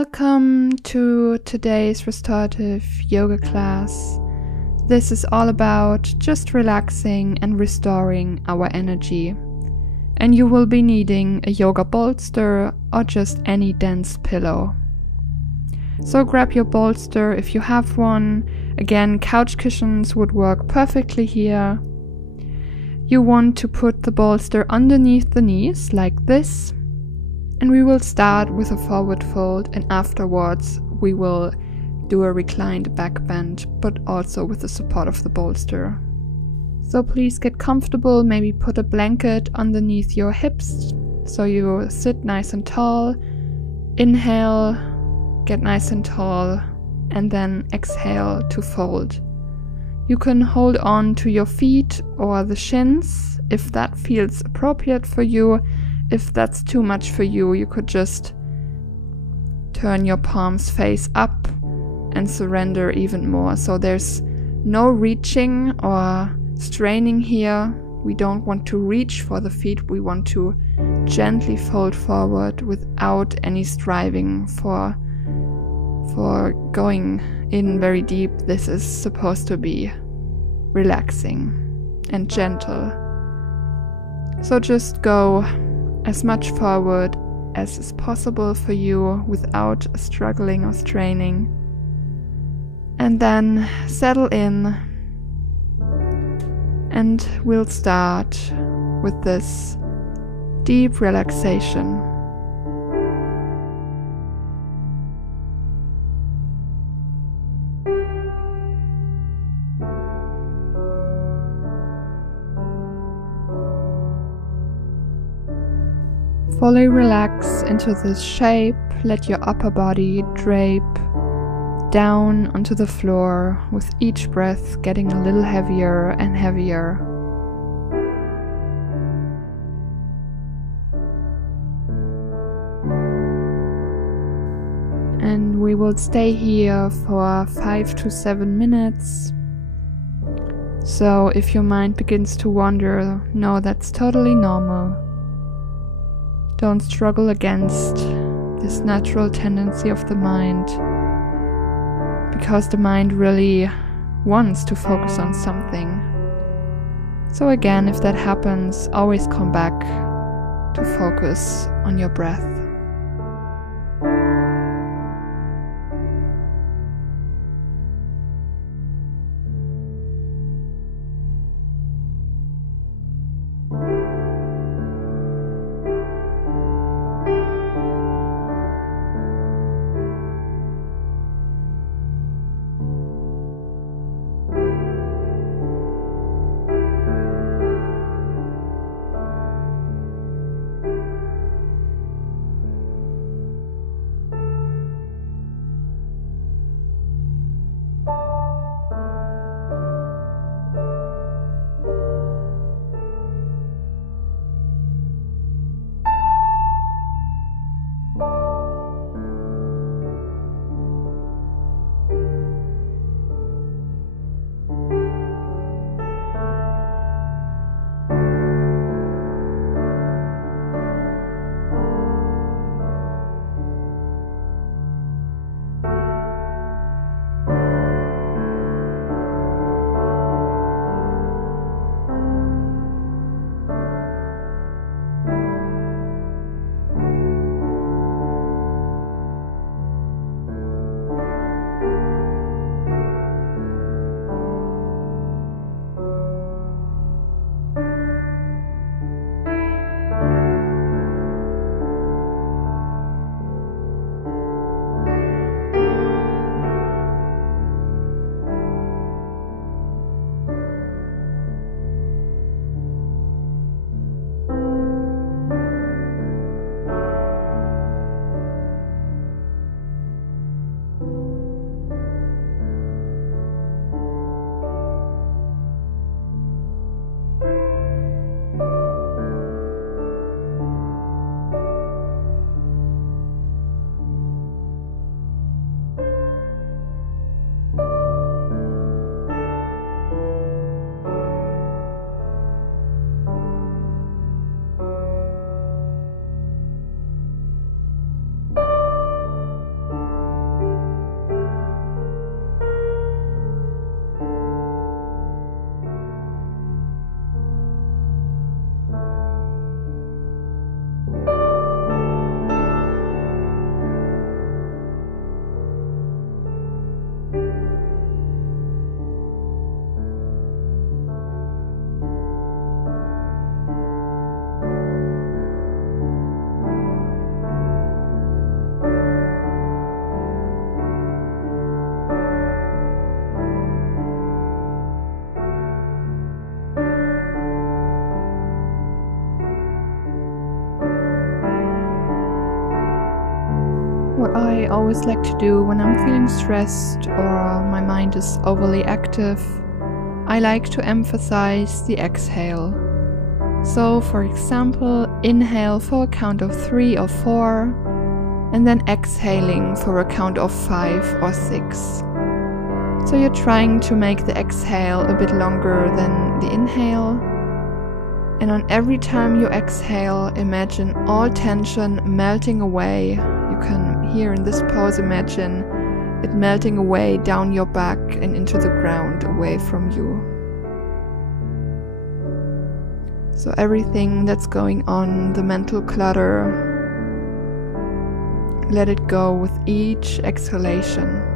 Welcome to today's restorative yoga class. This is all about just relaxing and restoring our energy. And you will be needing a yoga bolster or just any dense pillow. So grab your bolster if you have one. Again, couch cushions would work perfectly here. You want to put the bolster underneath the knees like this. And we will start with a forward fold, and afterwards we will do a reclined back bend, but also with the support of the bolster. So please get comfortable, maybe put a blanket underneath your hips so you sit nice and tall. Inhale, get nice and tall, and then exhale to fold. You can hold on to your feet or the shins if that feels appropriate for you. If that's too much for you, you could just turn your palms face up and surrender even more. So there's no reaching or straining here. We don't want to reach for the feet. We want to gently fold forward without any striving for going in very deep. This is supposed to be relaxing and gentle. So just go as much forward as is possible for you without struggling or straining. And then settle in, and we'll start with this deep relaxation. Fully relax into this shape. Let your upper body drape down onto the floor, with each breath getting a little heavier and heavier. And we will stay here for 5 to 7 minutes. So if your mind begins to wander, no, that's totally normal. Don't struggle against this natural tendency of the mind, because the mind really wants to focus on something. So again, if that happens, always come back to focus on your breath. I always like to do when I'm feeling stressed or my mind is overly active, I like to emphasize the exhale. So, for example, inhale for a count of 3 or 4, and then exhaling for a count of 5 or 6. So you're trying to make the exhale a bit longer than the inhale. And on every time you exhale, imagine all tension melting away. You can, here in this pose, imagine it melting away down your back and into the ground away from you. So everything that's going on, the mental clutter, let it go with each exhalation.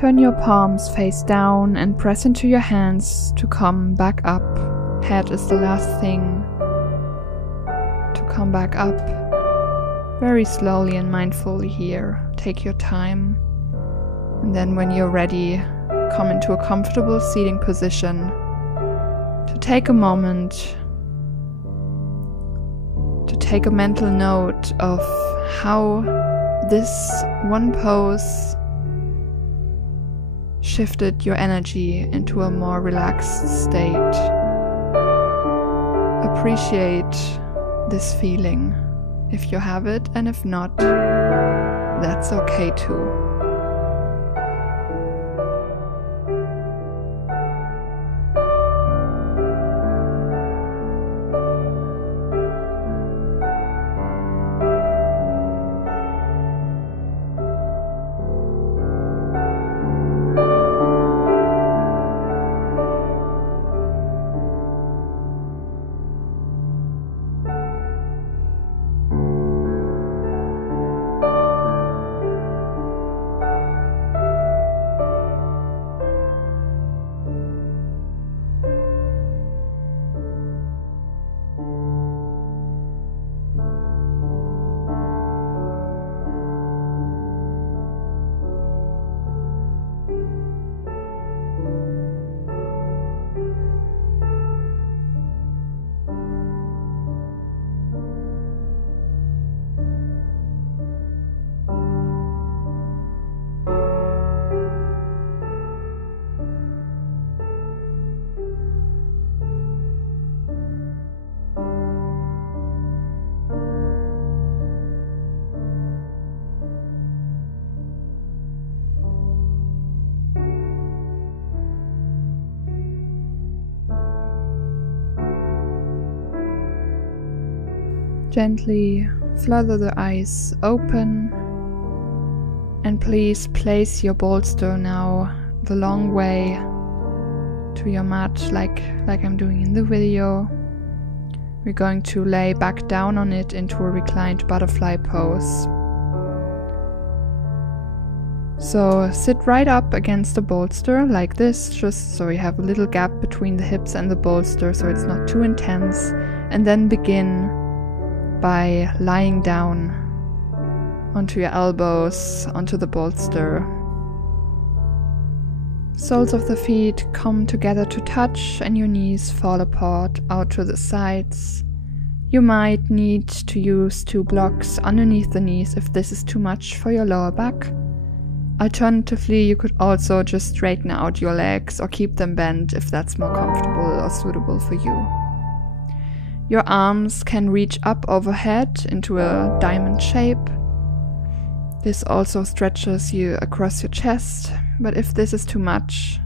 Turn your palms face down and press into your hands to come back up. Head is the last thing to come back up. Very slowly and mindfully here. Take your time. And then when you're ready, come into a comfortable seating position to take a moment to take a mental note of how this one pose shifted your energy into a more relaxed state. Appreciate this feeling if you have it, and if not, that's okay too. Gently flutter the eyes open, and please place your bolster now the long way to your mat, like I'm doing in the video. We're going to lay back down on it into a reclined butterfly pose. So sit right up against the bolster like this, just so you have a little gap between the hips and the bolster so it's not too intense, and then begin by lying down onto your elbows, onto the bolster. Soles of the feet come together to touch and your knees fall apart out to the sides. You might need to use 2 blocks underneath the knees if this is too much for your lower back. Alternatively, you could also just straighten out your legs or keep them bent if that's more comfortable or suitable for you. Your arms can reach up overhead into a diamond shape. This also stretches you across your chest, but if this is too much,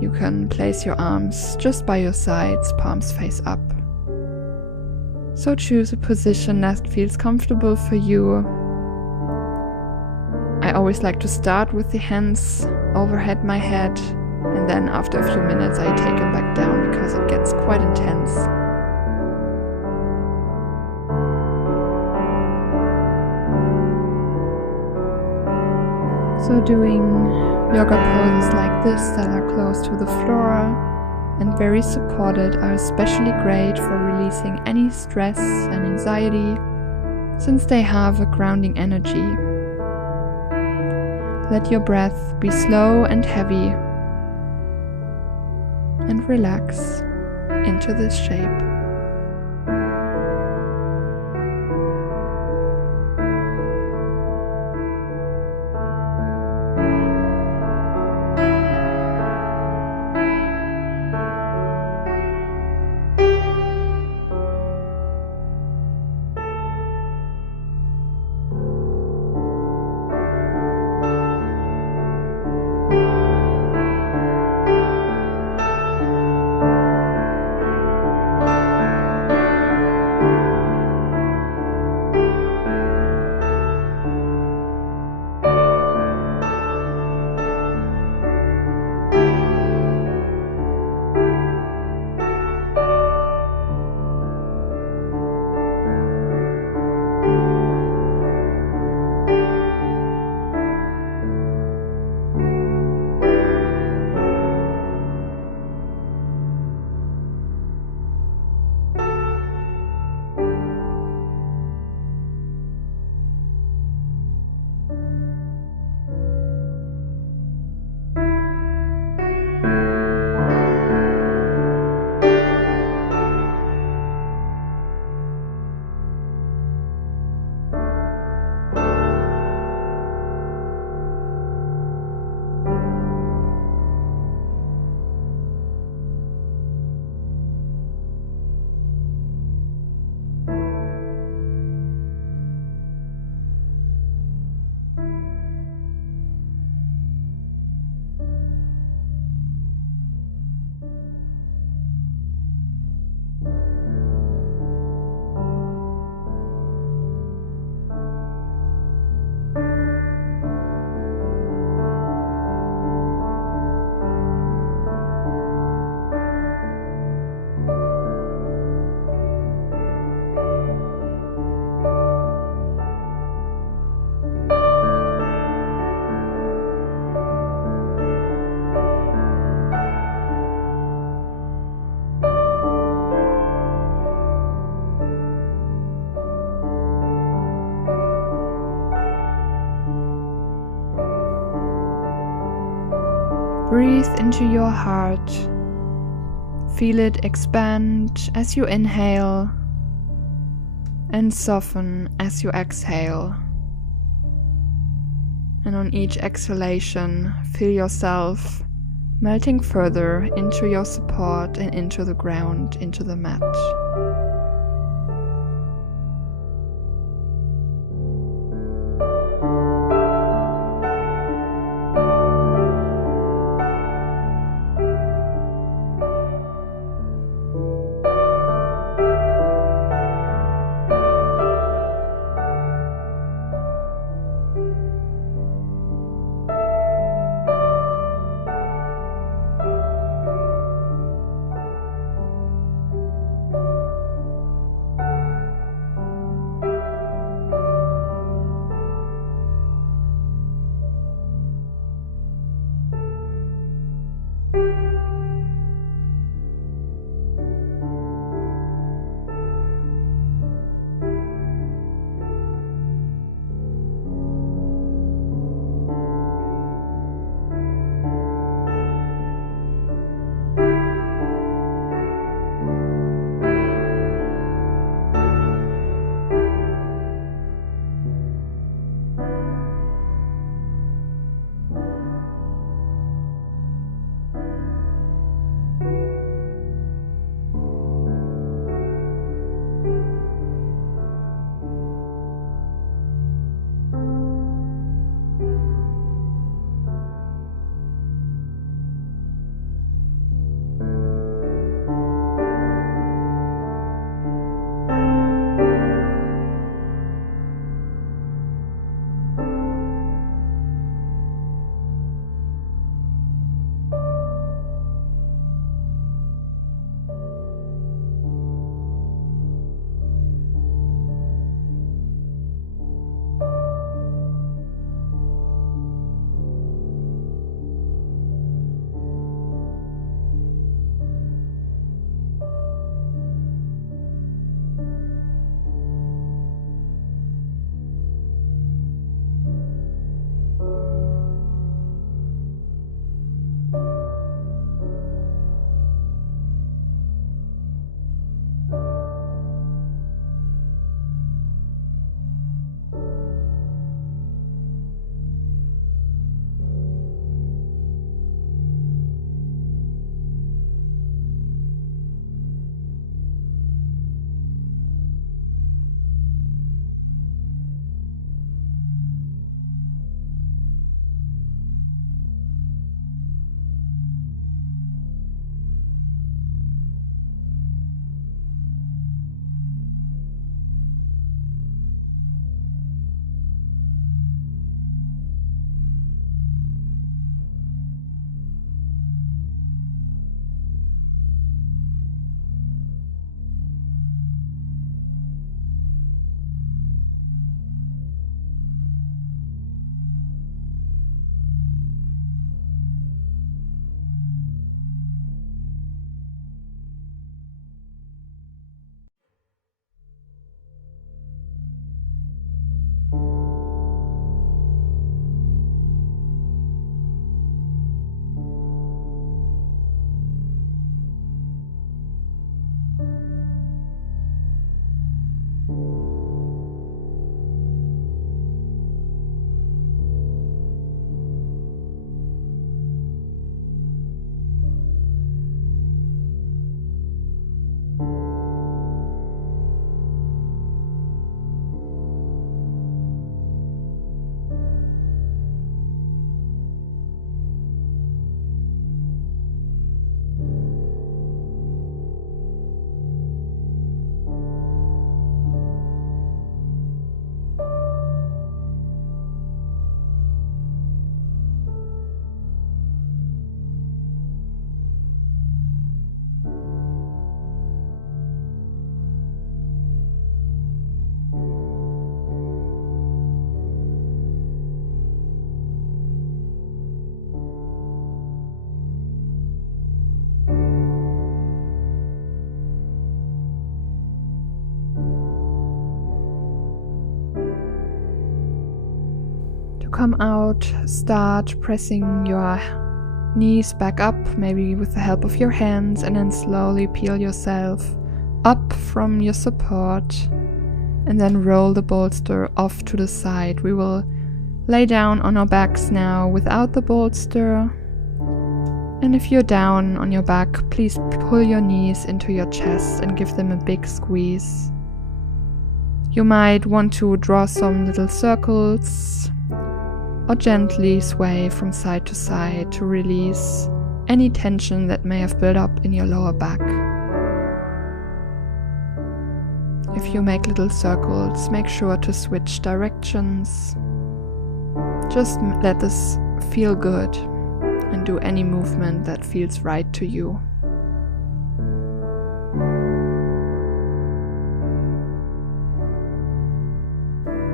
you can place your arms just by your sides, palms face up. So choose a position that feels comfortable for you. I always like to start with the hands overhead my head, and then after a few minutes I take them back down because it gets quite intense. So doing yoga poses like this that are close to the floor and very supported are especially great for releasing any stress and anxiety, since they have a grounding energy. Let your breath be slow and heavy, and relax into this shape. Breathe into your heart. Feel it expand as you inhale and soften as you exhale. And on each exhalation, feel yourself melting further into your support and into the ground, into the mat. come out, start pressing your knees back up, maybe with the help of your hands, and then slowly peel yourself up from your support and then roll the bolster off to the side. We will lay down on our backs now without the bolster. And if you're down on your back, please pull your knees into your chest and give them a big squeeze. You might want to draw some little circles or gently sway from side to side to release any tension that may have built up in your lower back. If you make little circles, make sure to switch directions. Just let this feel good and do any movement that feels right to you.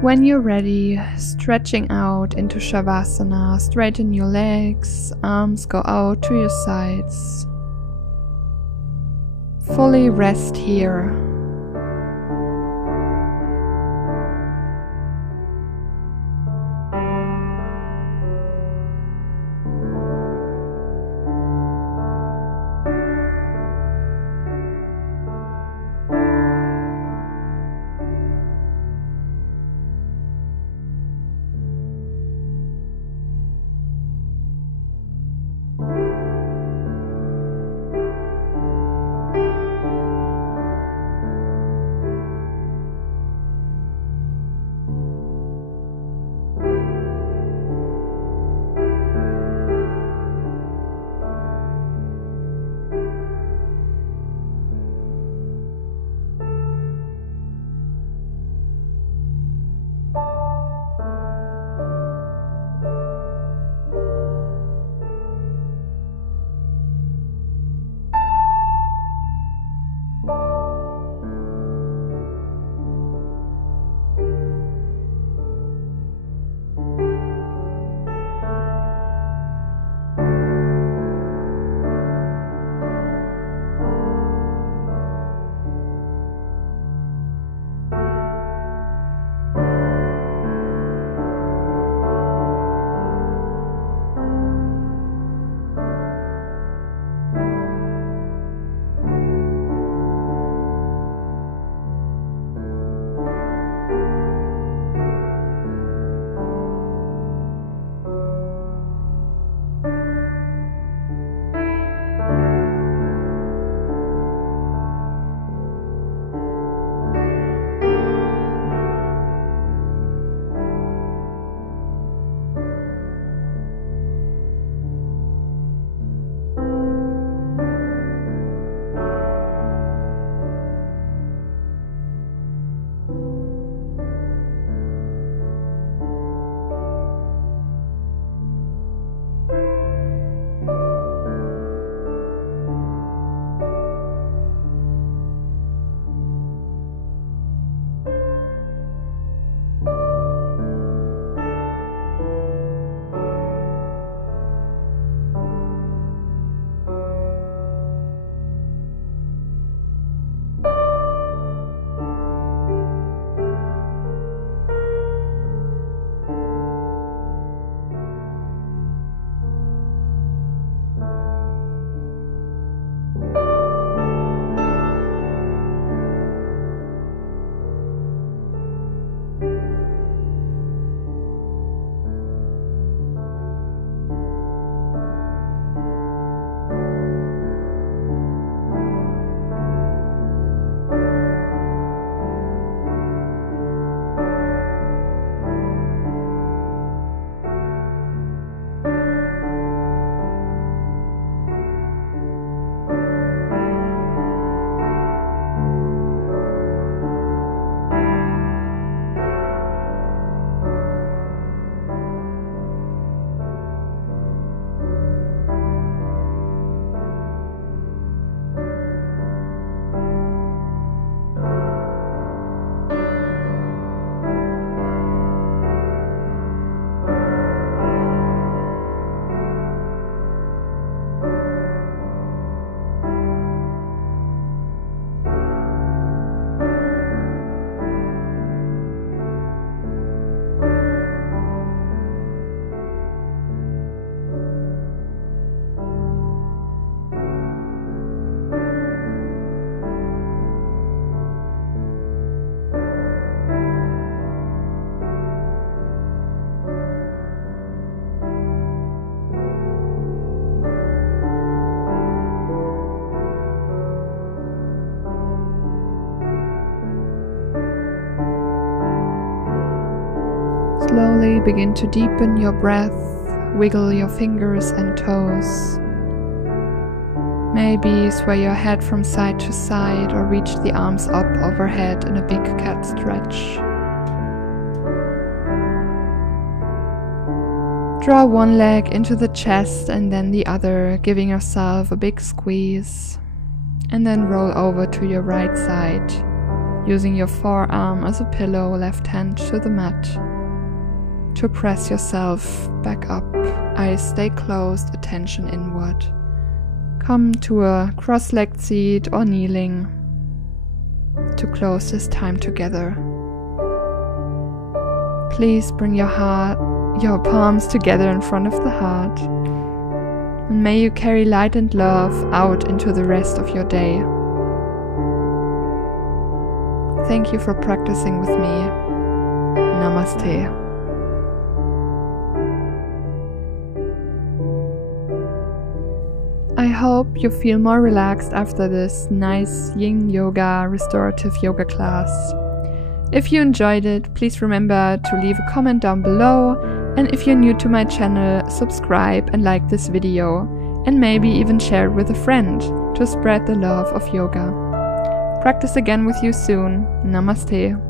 When you're ready, stretching out into Shavasana, straighten your legs, arms go out to your sides. Fully rest here. slowly begin to deepen your breath, wiggle your fingers and toes. Maybe sway your head from side to side or reach the arms up overhead in a big cat stretch. Draw one leg into the chest and then the other, giving yourself a big squeeze. And then roll over to your right side, using your forearm as a pillow, left hand to the mat. To press yourself back up, eyes stay closed, attention inward. Come to a cross-legged seat or kneeling to close this time together. Please bring your palms together in front of the heart, and may you carry light and love out into the rest of your day. Thank you for practicing with me. Namaste. I hope you feel more relaxed after this nice Yin Yoga restorative yoga class. If you enjoyed it, please remember to leave a comment down below, and if you're new to my channel, subscribe and like this video, and maybe even share it with a friend to spread the love of yoga. Practice again with you soon. Namaste.